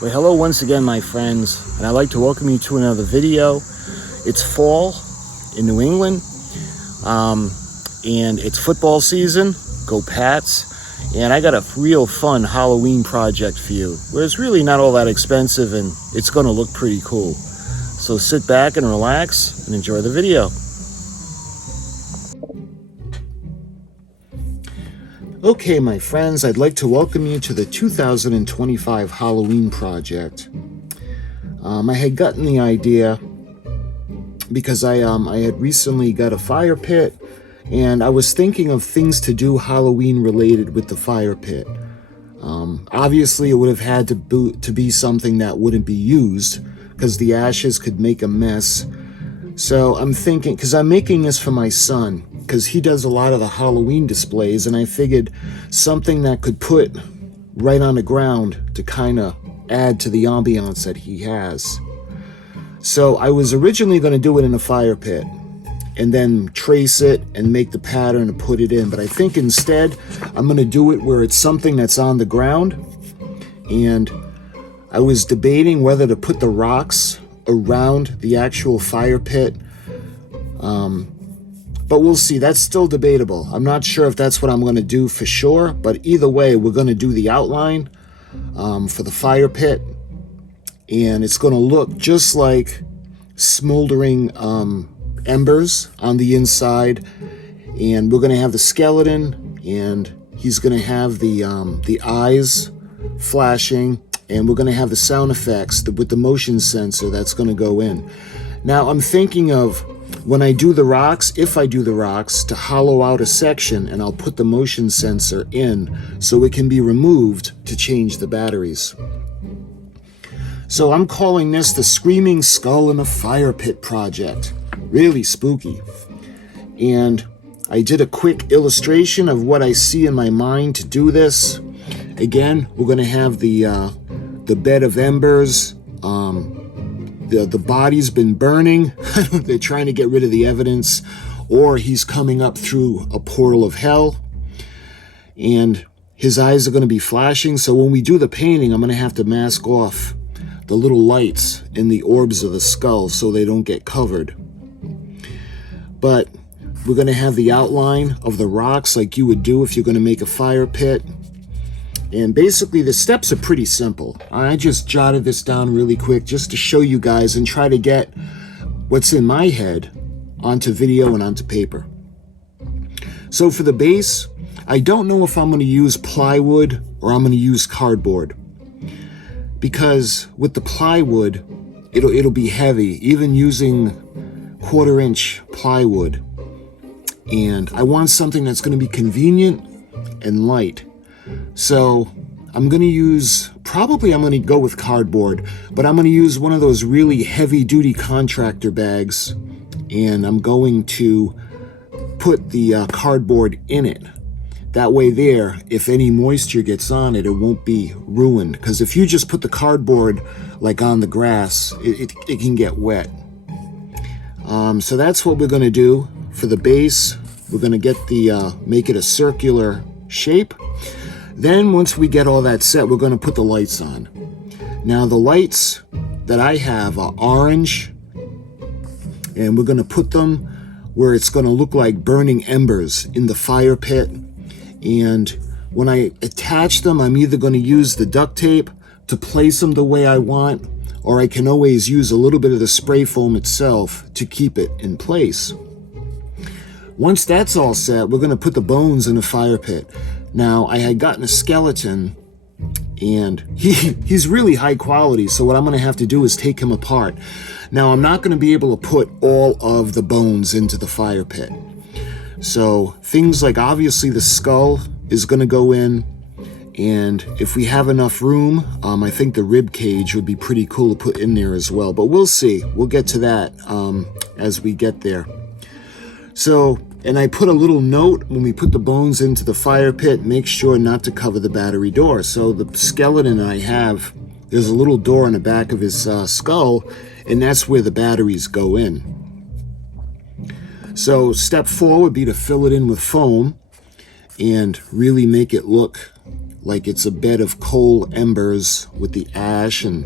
Well, hello once again, my friends, and I'd like to welcome you to another video. It's fall in New England, and it's football season. Go Pats! And I got a real fun Halloween project for you, where it's really not all that expensive, and it's going to look pretty cool. So sit back and relax and enjoy the video. Okay, my friends, I'd like to welcome you to the 2025 Halloween project. I had gotten the idea because I had recently got a fire pit, and I was thinking of things to do Halloween related with the fire pit. Obviously, it would have had to be something that wouldn't be used because the ashes could make a mess. So I'm thinking, because I'm making this for my son, because he does a lot of the Halloween displays, and I figured something that could put right on the ground to kind of add to the ambiance that he has. So I was originally going to do it in a fire pit and then trace it and make the pattern and put it in, but I think instead I'm going to do it where it's something that's on the ground. And I was debating whether to put the rocks around the actual fire pit, but we'll see. That's still debatable. I'm not sure if that's what I'm going to do for sure, but either way, we're going to do the outline for the fire pit, and it's going to look just like smoldering embers on the inside, and we're going to have the skeleton, and he's going to have the eyes flashing, and we're going to have the sound effects with the motion sensor that's going to go in. Now, I'm thinking of, when I do the rocks, if I do the rocks, to hollow out a section, and I'll put the motion sensor in so it can be removed to change the batteries. So I'm calling this the Screaming Skull in a Fire Pit project. Really spooky. And I did a quick illustration of what I see in my mind to do this. Again, we're going to have the bed of embers. The body's been burning. They're trying to get rid of the evidence, or he's coming up through a portal of hell, and his eyes are going to be flashing. So when we do the painting, I'm going to have to mask off the little lights in the orbs of the skull so they don't get covered. But we're going to have the outline of the rocks like you would do if you're going to make a fire pit. And basically the steps are pretty simple. I just jotted this down really quick just to show you guys and try to get what's in my head onto video and onto paper. So for the base, I don't know if I'm going to use plywood or I'm going to use cardboard, because with the plywood it'll be heavy, even using 1/4 inch plywood, and I want something that's going to be convenient and light. So I'm going to go with cardboard, but I'm going to use one of those really heavy duty contractor bags, and I'm going to put the cardboard in it. That way there, if any moisture gets on it, it won't be ruined, because if you just put the cardboard like on the grass, it can get wet. So that's what we're going to do for the base. We're going to get make it a circular shape. Then once we get all that set, we're going to put the lights on. Now the lights that I have are orange, and we're going to put them where it's going to look like burning embers in the fire pit. And when I attach them, I'm either going to use the duct tape to place them the way I want, or I can always use a little bit of the spray foam itself to keep it in place. Once that's all set, we're going to put the bones in the fire pit. Now, I had gotten a skeleton, and he's really high quality, so what I'm going to have to do is take him apart. Now, I'm not going to be able to put all of the bones into the fire pit. So things like, obviously, the skull is going to go in, and if we have enough room, I think the rib cage would be pretty cool to put in there as well. But we'll see. We'll get to that as we get there. So And I put a little note when we put the bones into the fire pit, make sure not to cover the battery door. So the skeleton I have, there's a little door in the back of his skull, and that's where the batteries go in. So step 4 would be to fill it in with foam and really make it look like it's a bed of coal embers with the ash. And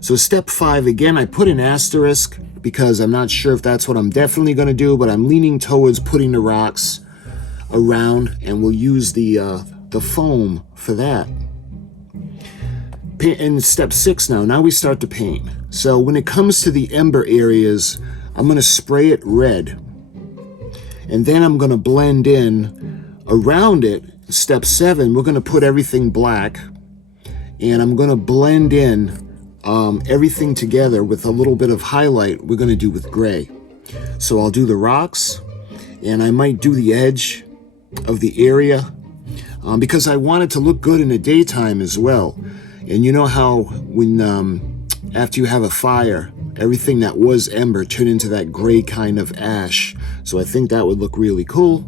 so step 5, again, I put an asterisk because I'm not sure if that's what I'm definitely going to do, but I'm leaning towards putting the rocks around, and we'll use the foam for that. And step 6 now we start to paint. So when it comes to the ember areas, I'm going to spray it red, and then I'm going to blend in around it. Step 7, we're going to put everything black, and I'm going to blend in everything together with a little bit of highlight we're going to do with gray. So I'll do the rocks, and I might do the edge of the area because I want it to look good in the daytime as well. And you know how when after you have a fire, everything that was ember turned into that gray kind of ash. So I think that would look really cool.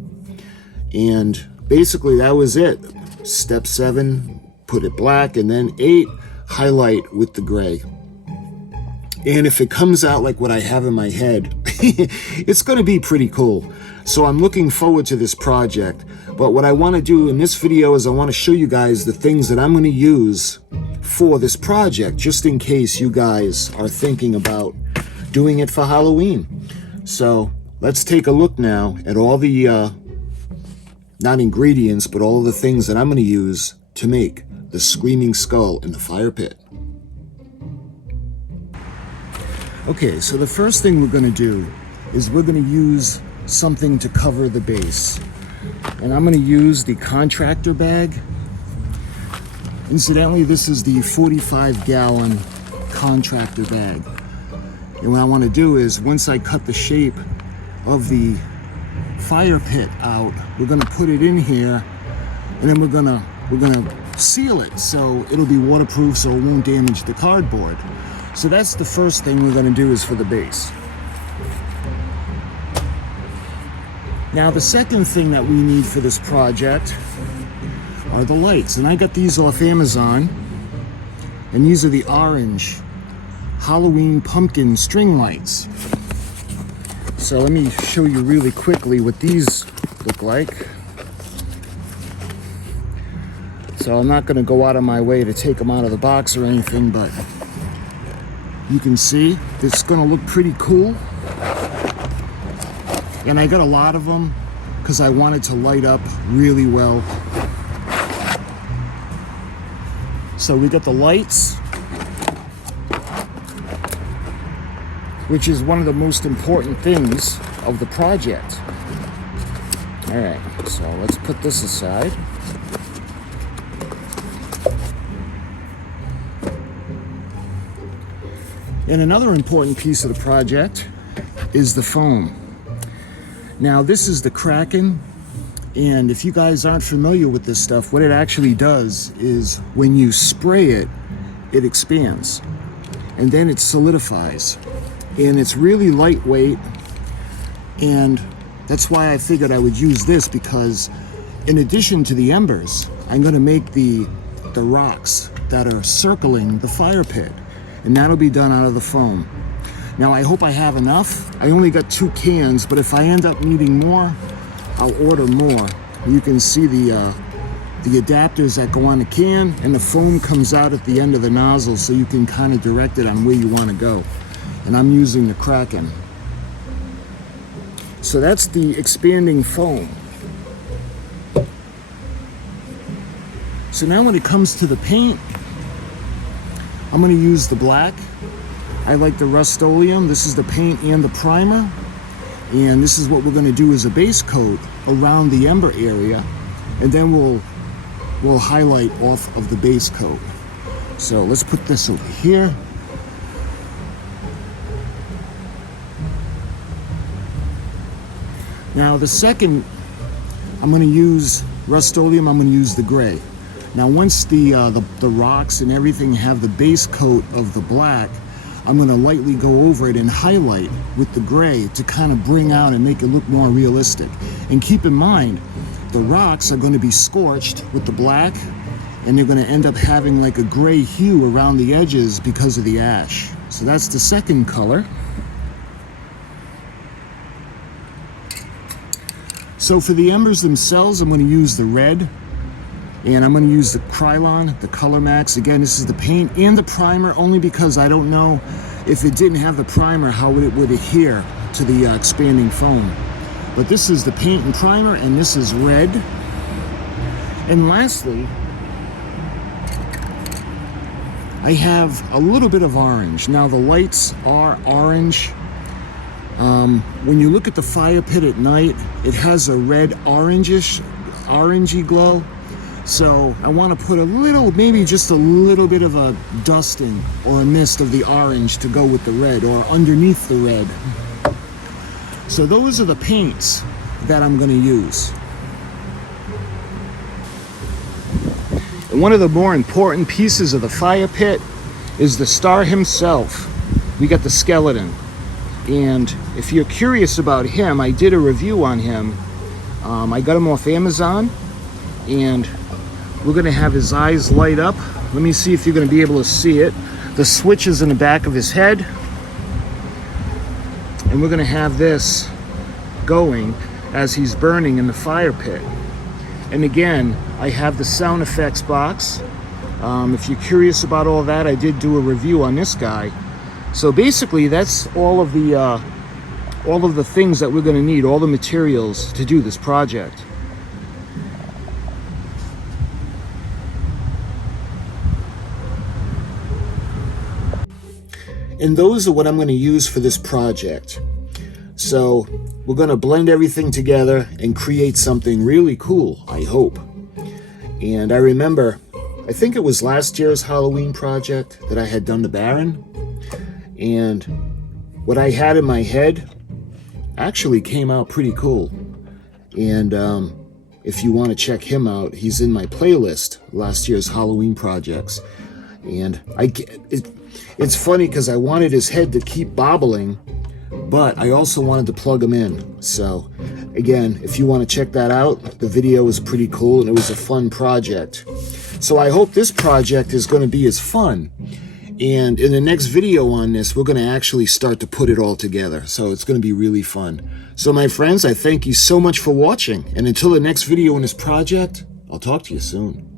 And basically that was it. Step 7, put it black, and then 8, highlight with the gray. And if it comes out like what I have in my head, it's going to be pretty cool. So I'm looking forward to this project. But what I want to do in this video is I want to show you guys the things that I'm going to use for this project, just in case you guys are thinking about doing it for Halloween. So let's take a look now at all the, not ingredients, but all the things that I'm going to use to make the screaming skull in the fire pit. Okay, so the first thing we're going to do is we're going to use something to cover the base. And I'm going to use the contractor bag. Incidentally, this is the 45-gallon contractor bag. And what I want to do is, once I cut the shape of the fire pit out, we're going to put it in here, and then we're going to seal it so it'll be waterproof so it won't damage the cardboard. So that's the first thing we're going to do is for the base. Now the second thing that we need for this project are the lights, and I got these off Amazon, and these are the orange Halloween pumpkin string lights. So let me show you really quickly what these look like. So I'm not going to go out of my way to take them out of the box or anything, but you can see it's going to look pretty cool. And I got a lot of them because I wanted to light up really well. So we got the lights, which is one of the most important things of the project. All right, so let's put this aside. And another important piece of the project is the foam. Now this is the Kraken, and if you guys aren't familiar with this stuff, what it actually does is when you spray it, it expands and then it solidifies. And it's really lightweight, and that's why I figured I would use this, because in addition to the embers, I'm going to make the rocks that are circling the fire pit, and that'll be done out of the foam. Now I hope I have enough. I only got 2 cans, but if I end up needing more, I'll order more. You can see the adapters that go on the can, and the foam comes out at the end of the nozzle, so you can kind of direct it on where you want to go. And I'm using the Kraken. So that's the expanding foam. So now when it comes to the paint, I'm going to use the black. I like the Rust-Oleum. This is the paint and the primer. And this is what we're going to do as a base coat around the ember area. And then we'll highlight off of the base coat. So let's put this over here. Now the second, I'm going to use Rust-Oleum, I'm going to use the gray. Now once the rocks and everything have the base coat of the black, I'm going to lightly go over it and highlight with the gray to kind of bring out and make it look more realistic. And keep in mind, the rocks are going to be scorched with the black, and they're going to end up having like a gray hue around the edges because of the ash. So that's the second color. So for the embers themselves, I'm going to use the red, and I'm going to use the Krylon, the Color Max. Again, this is the paint and the primer, only because I don't know if it didn't have the primer, how it would adhere to the expanding foam. But this is the paint and primer, and this is red. And lastly, I have a little bit of orange. Now the lights are orange. When you look at the fire pit at night, it has a red orangey glow. So I want to put a little, maybe just a little bit of a dusting or a mist of the orange to go with the red, or underneath the red. So those are the paints that I'm going to use. And one of the more important pieces of the fire pit is the star himself. We got the skeleton. And if you're curious about him, I did a review on him. I got him off Amazon, and we're going to have his eyes light up. Let me see if you're going to be able to see it. The switch is in the back of his head, and we're going to have this going as he's burning in the fire pit. And again, I have the sound effects box. If you're curious about all that, I did do a review on this guy. So basically, that's all of the things that we're going to need, all the materials to do this project. And those are what I'm going to use for this project. So we're going to blend everything together and create something really cool, I hope. And I remember, I think it was last year's Halloween project that I had done the Baron. And what I had in my head actually came out pretty cool. And if you want to check him out, he's in my playlist, last year's Halloween projects. And it's funny because I wanted his head to keep bobbling, but I also wanted to plug him in. So again, if you want to check that out, the video was pretty cool and it was a fun project. So I hope this project is going to be as fun. And in the next video on this, we're going to actually start to put it all together. So it's going to be really fun. So my friends, I thank you so much for watching. And until the next video on this project, I'll talk to you soon.